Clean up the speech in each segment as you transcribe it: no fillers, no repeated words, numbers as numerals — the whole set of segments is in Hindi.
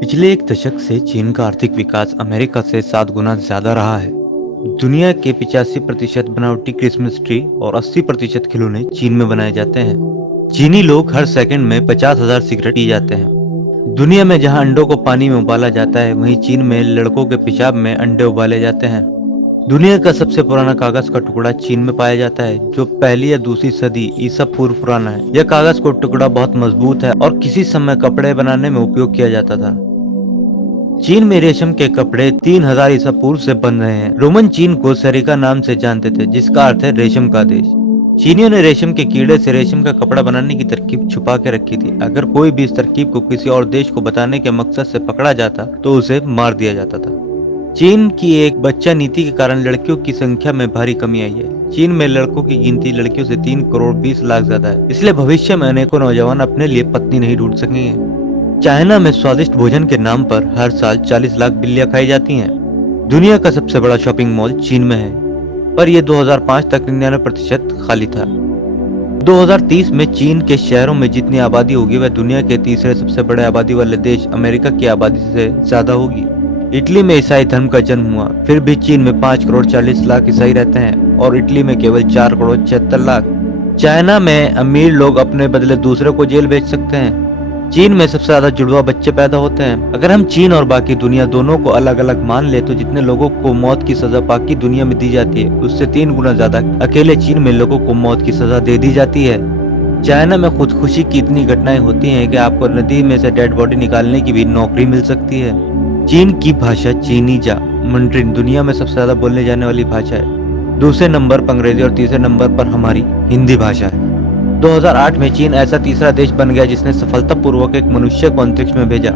पिछले एक दशक से चीन का आर्थिक विकास अमेरिका से 7 गुना ज्यादा रहा है। दुनिया के 85% बनावटी क्रिसमस ट्री और 80% खिलौने चीन में बनाए जाते हैं। चीनी लोग हर सेकंड में 50,000 सिगरेट पी जाते हैं। दुनिया में जहां अंडों को पानी में उबाला जाता है, वहीं चीन में लड़कों के पेशाब में अंडे उबाले जाते हैं। दुनिया का सबसे पुराना कागज का टुकड़ा चीन में पाया जाता है, जो पहली या दूसरी सदी ईसा पूर्व पुराना है। यह कागज का टुकड़ा बहुत मजबूत है और किसी समय कपड़े बनाने में उपयोग किया जाता था। चीन में रेशम के कपड़े 3000 ईसा पूर्व से बन रहे हैं। रोमन चीन को सरिका नाम से जानते थे, जिसका अर्थ है रेशम का देश। चीनियों ने रेशम के कीड़े से रेशम का कपड़ा बनाने की तरकीब छुपा के रखी थी। अगर कोई भी इस तरकीब को किसी और देश को बताने के मकसद से पकड़ा जाता तो उसे मार दिया जाता था। चीन की एक बच्चा नीति के कारण लड़कियों की संख्या में भारी कमी आई है। चीन में लड़कों की गिनती लड़कियों से 3 करोड़ 20 लाख ज्यादा है। इसलिए भविष्य में अनेकों नौजवान अपने लिए पत्नी नहीं ढूंढ सकेंगे। चाइना में स्वादिष्ट भोजन के नाम पर हर साल 40 लाख बिल्लियां खाई जाती हैं। दुनिया का सबसे बड़ा शॉपिंग मॉल चीन में है, पर यह 2005 तक 99% खाली था। 2030 में चीन के शहरों में जितनी आबादी होगी, वह दुनिया के तीसरे सबसे बड़े आबादी वाले देश अमेरिका की आबादी से ज्यादा होगी। इटली में ईसाई धर्म का जन्म हुआ, फिर भी चीन में 5 करोड़ 40 लाख ईसाई रहते हैं और इटली में केवल 4 करोड़ 76 लाख। चाइना में अमीर लोग अपने बदले दूसरे को जेल भेज सकते हैं। चीन में सबसे ज्यादा जुड़वा बच्चे पैदा होते हैं। अगर हम चीन और बाकी दुनिया दोनों को अलग अलग मान ले, तो जितने लोगों को मौत की सजा बाकी दुनिया में दी जाती है, उससे 3 गुना ज्यादा अकेले चीन में लोगों को मौत की सजा दे दी जाती है। चाइना में खुदकुशी की इतनी घटनाएं होती हैं कि आपको नदी में से डेड बॉडी निकालने की भी नौकरी मिल सकती है। चीन की भाषा चीनीजा मंड्रिन दुनिया में सबसे ज्यादा बोलने जाने वाली भाषा है। दूसरे नंबर पर अंग्रेजी और तीसरे नंबर पर हमारी हिंदी भाषा है। 2008 में चीन ऐसा तीसरा देश बन गया जिसने सफलतापूर्वक एक मनुष्य को अंतरिक्ष में भेजा।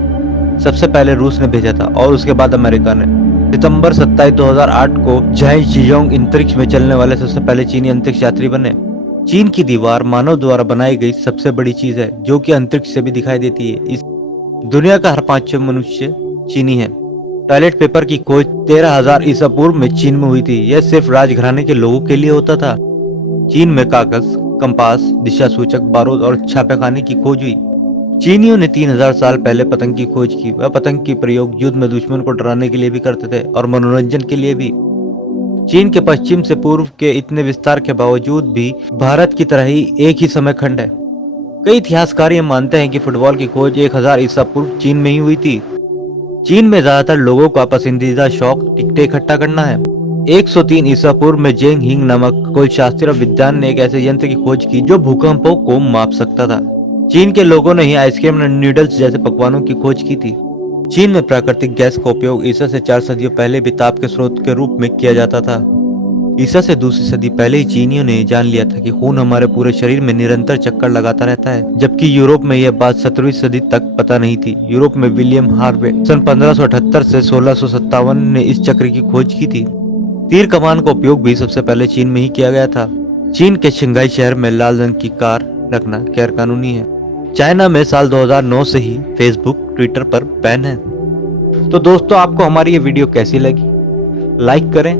सबसे पहले रूस ने भेजा था और उसके बाद अमेरिका ने। सितंबर 27, 2008 को झाई शियोंग अंतरिक्ष में चलने वाले सबसे पहले चीनी अंतरिक्ष यात्री बने। चीन की दीवार मानव द्वारा बनाई गई सबसे बड़ी चीज है, जो कि अंतरिक्ष से भी दिखाई देती है। इस दुनिया का हर 5वां मनुष्य चीनी है। टॉयलेट पेपर की खोज 13,000 ईसा पूर्व में चीन में हुई थी। यह सिर्फ राजघराने के लोगों के लिए होता था। चीन में कागज, कंपास, दिशा सूचक, बारूद और छापेखाने की खोज हुई। चीनियों ने 3000 साल पहले पतंग की खोज की। वह पतंग की प्रयोग युद्ध में दुश्मन को डराने के लिए भी करते थे और मनोरंजन के लिए भी। चीन के पश्चिम से पूर्व के इतने विस्तार के बावजूद भी भारत की तरह ही एक ही समय खंड है। कई इतिहासकार ये मानते हैं कि फुटबॉल की खोज 1000 ईसा पूर्व चीन में ही हुई थी। चीन में ज्यादातर लोगों का पसंदीदा शौक टिकटें इकट्ठा करना है। 103 ईसा पूर्व में जेंग हिंग नामक कोई शास्त्री और विद्वान ने एक ऐसे यंत्र की खोज की जो भूकंपों को माप सकता था। चीन के लोगों ने ही आइसक्रीम और नूडल्स जैसे पकवानों की खोज की थी। चीन में प्राकृतिक गैस का उपयोग ईसा से 4 सदियों पहले भी ताप के स्रोत के रूप में किया जाता था। ईसा से दूसरी सदी पहले ही चीनियों ने जान लिया था कि खून हमारे पूरे शरीर में निरंतर चक्कर लगाता रहता है, जबकि यूरोप में यह बात 17वीं सदी तक पता नहीं थी। यूरोप में विलियम हार्वे सन 1578 से 1657 ने इस चक्र की खोज की थी। तीर कमान का उपयोग भी सबसे पहले चीन में ही किया गया था। चीन के शंघाई शहर में लाल रंग की कार रखना गैर कानूनी है। चाइना में साल 2009 से ही फेसबुक, ट्विटर पर बैन है। तो दोस्तों, आपको हमारी ये वीडियो कैसी लगी? लाइक करें,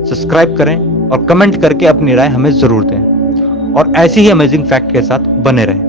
सब्सक्राइब करें और कमेंट करके अपनी राय हमें जरूर दें। और ऐसी ही अमेजिंग फैक्ट के साथ बने रहें।